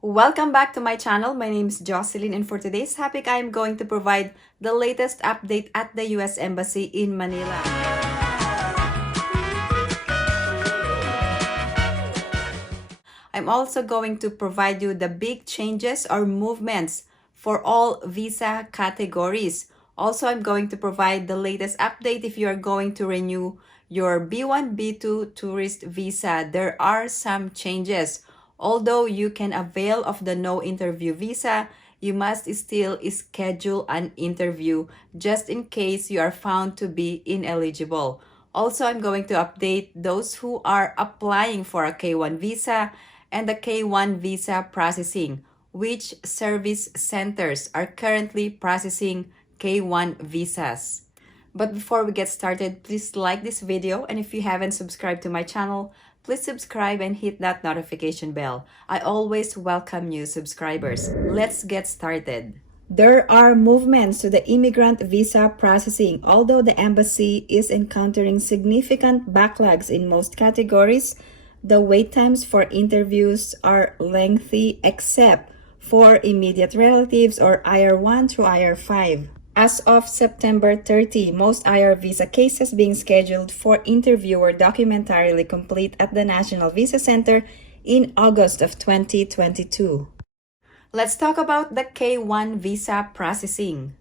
Welcome back to my channel. My name is Jocelyn, and for today's topic, I am going to provide the latest update at the US Embassy in Manila. I'm also going to provide you the big changes or movements for all visa categories. Also, I'm going to provide the latest update if you are going to renew your B1, B2 tourist visa. There are some changes. Although you can avail of the no interview visa, you must still schedule an interview just in case you are found to be ineligible. Also, I'm going to update those who are applying for a K1 visa and the K1 visa processing. Which service centers are currently processing K1 visas? But before we get started, please like this video, and if you haven't subscribed to my channel, please subscribe and hit that notification bell. I always welcome new subscribers. Let's get started. There are movements to the immigrant visa processing. Although the embassy is encountering significant backlogs in most categories, the wait times for interviews are lengthy except for immediate relatives or IR1 through IR5. As of September 30, most IR visa cases being scheduled for interview were documentarily complete at the National Visa Center in August of 2022. Let's talk about the K1 visa processing.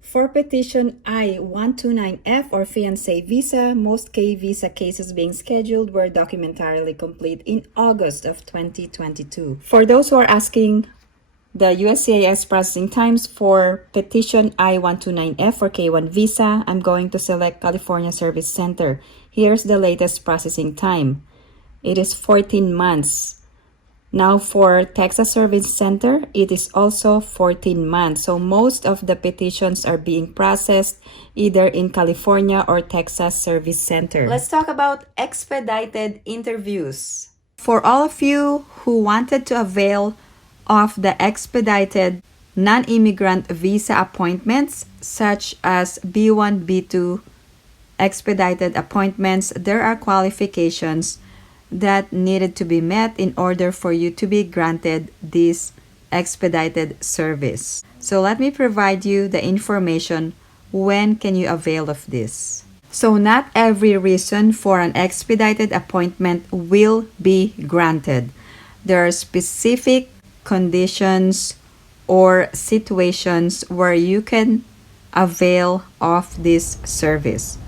For petition I-129F or fiancé visa, most K visa cases being scheduled were documentarily complete in August of 2022. For those who are asking the USCIS processing times for petition I-129F for K1 visa, I'm going to select California Service Center. Here's the latest processing time. It is 14 months. Now for Texas Service Center, it is also 14 months. So most of the petitions are being processed either in California or Texas Service Center. Let's talk about expedited interviews. For all of you who wanted to avail of the expedited non-immigrant visa appointments such as B1, B2 expedited appointments, there are qualifications that needed to be met in order for you to be granted this expedited service. So let me provide you the information when can you avail of this. So not every reason for an expedited appointment will be granted. There are specific conditions or situations where you can avail of this service.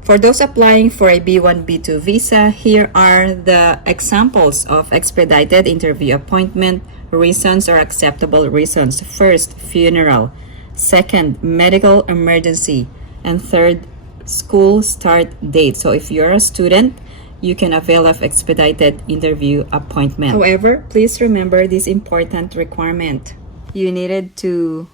For those applying for a B1, B2 visa, here are the examples of expedited interview appointment reasons or acceptable reasons. First, funeral. Second, medical emergency. And third, school start date. So if you're a student, you can avail of expedited interview appointment. However, please remember this important requirement. You needed to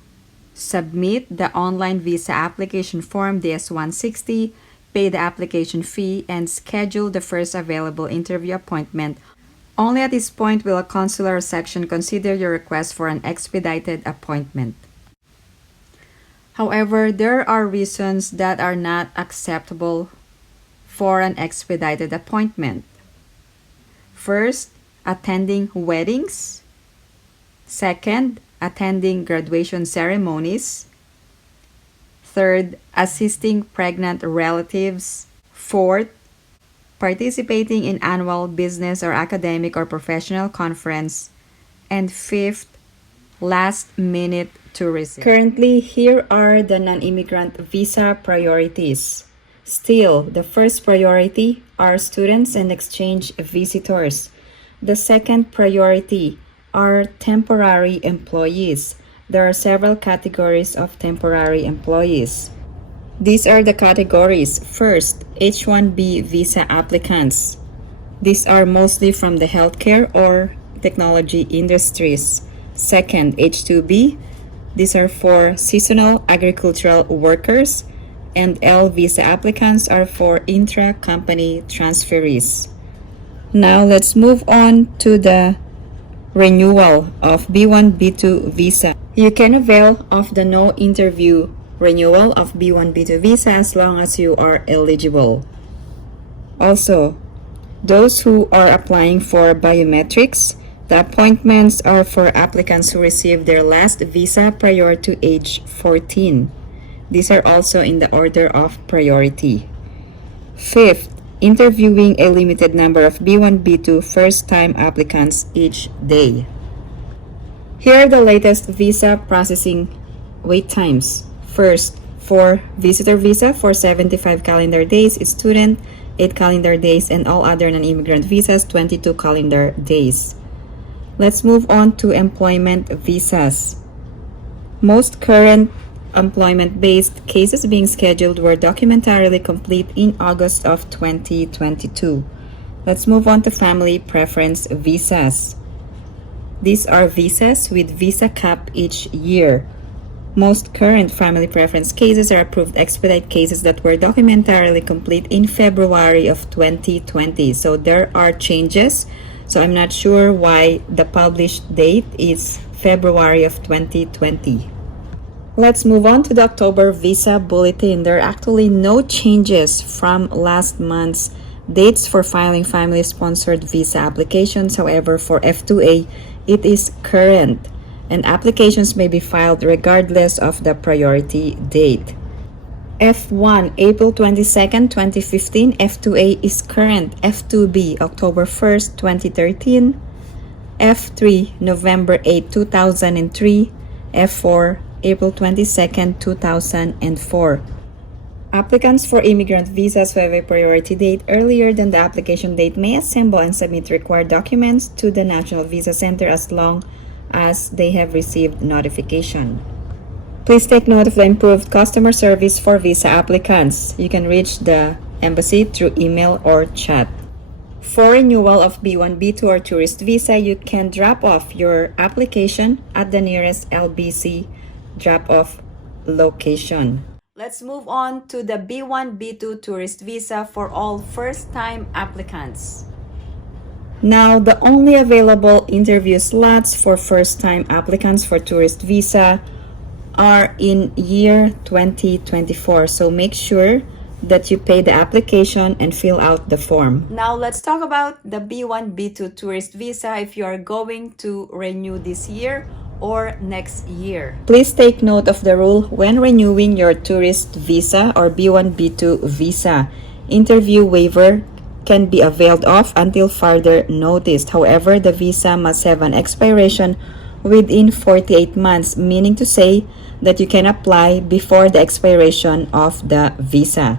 submit the online visa application form DS-160, pay the application fee, and schedule the first available interview appointment. Only at this point will a consular section consider your request for an expedited appointment. However, there are reasons that are not acceptable for an expedited appointment. First, attending weddings. Second, attending graduation ceremonies. Third, assisting pregnant relatives. Fourth, participating in annual business or academic or professional conference. And fifth, last-minute tourism. Currently, here are the non-immigrant visa priorities. Still, the first priority are students and exchange visitors. The second priority are temporary employees. There are several categories of temporary employees. These are the categories. First, H-1B visa applicants. These are mostly from the healthcare or technology industries. Second, H-2B. These are for seasonal agricultural workers. And L visa applicants are for intra-company transferees. Now let's move on to the renewal of B1, B2 visa. You can avail of the no interview renewal of B1, B2 visa as long as you are eligible. Also, those who are applying for biometrics, The appointments are for applicants who received their last visa prior to age 14. These are also in the order of priority. Fifth, interviewing a limited number of B1, B2 first-time applicants each day. Here are the latest visa processing wait times. First, for visitor visa for 75 calendar days, student 8 calendar days, and all other non-immigrant visas 22 calendar days. Let's move on to employment visas. Most current employment-based cases being scheduled were documentarily complete in August of 2022. Let's move on to family preference visas. These are visas with visa cap each year. Most current family preference cases are approved expedite cases that were documentarily complete in February of 2020. So there are changes. So I'm not sure why the published date is February of 2020. Let's move on to the October Visa Bulletin. There are actually no changes from last month's dates for filing family-sponsored visa applications. However, for F2A, it is current, and applications may be filed regardless of the priority date. F1, April 22nd, 2015. F2A is current. F2B, October 1st, 2013. F3, November 8, 2003. F4, April 22nd, 2004. Applicants for immigrant visas who have a priority date earlier than the application date may assemble and submit required documents to the National Visa Center as long as they have received notification. Please take note of the improved customer service for visa applicants. You can reach the embassy through email or chat. For renewal of B1, B2 or tourist visa, you can drop off your application at the nearest LBC drop-off location. Let's move on to the B1, B2 tourist visa for all first-time applicants. Now, the only available interview slots for first-time applicants for tourist visa are in year 2024. So make sure that you pay the application and fill out the form. Now, let's talk about the B1, B2 tourist visa if you are going to renew this year or next year. Please take note of the rule when renewing your tourist visa or B1, B2 visa. Interview waiver can be availed of until further notice. However, the visa must have an expiration within 48 months, meaning to say that you can apply before the expiration of the visa.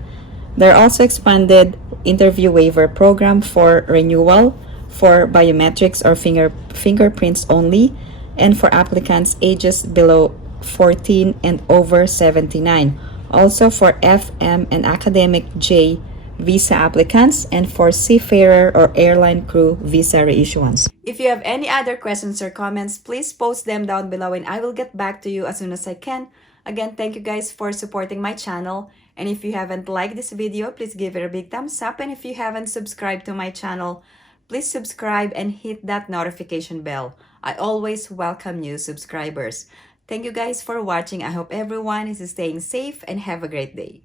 There are also expanded interview waiver program for renewal for biometrics or fingerprints only, and for applicants ages below 14 and over 79. Also for FM and Academic J visa applicants, and for seafarer or airline crew visa reissuance. If you have any other questions or comments, please post them down below and I will get back to you as soon as I can. Again, thank you guys for supporting my channel. And if you haven't liked this video, please give it a big thumbs up. And if you haven't subscribed to my channel, please subscribe and hit that notification bell. I always welcome new subscribers. Thank you guys for watching. I hope everyone is staying safe and have a great day.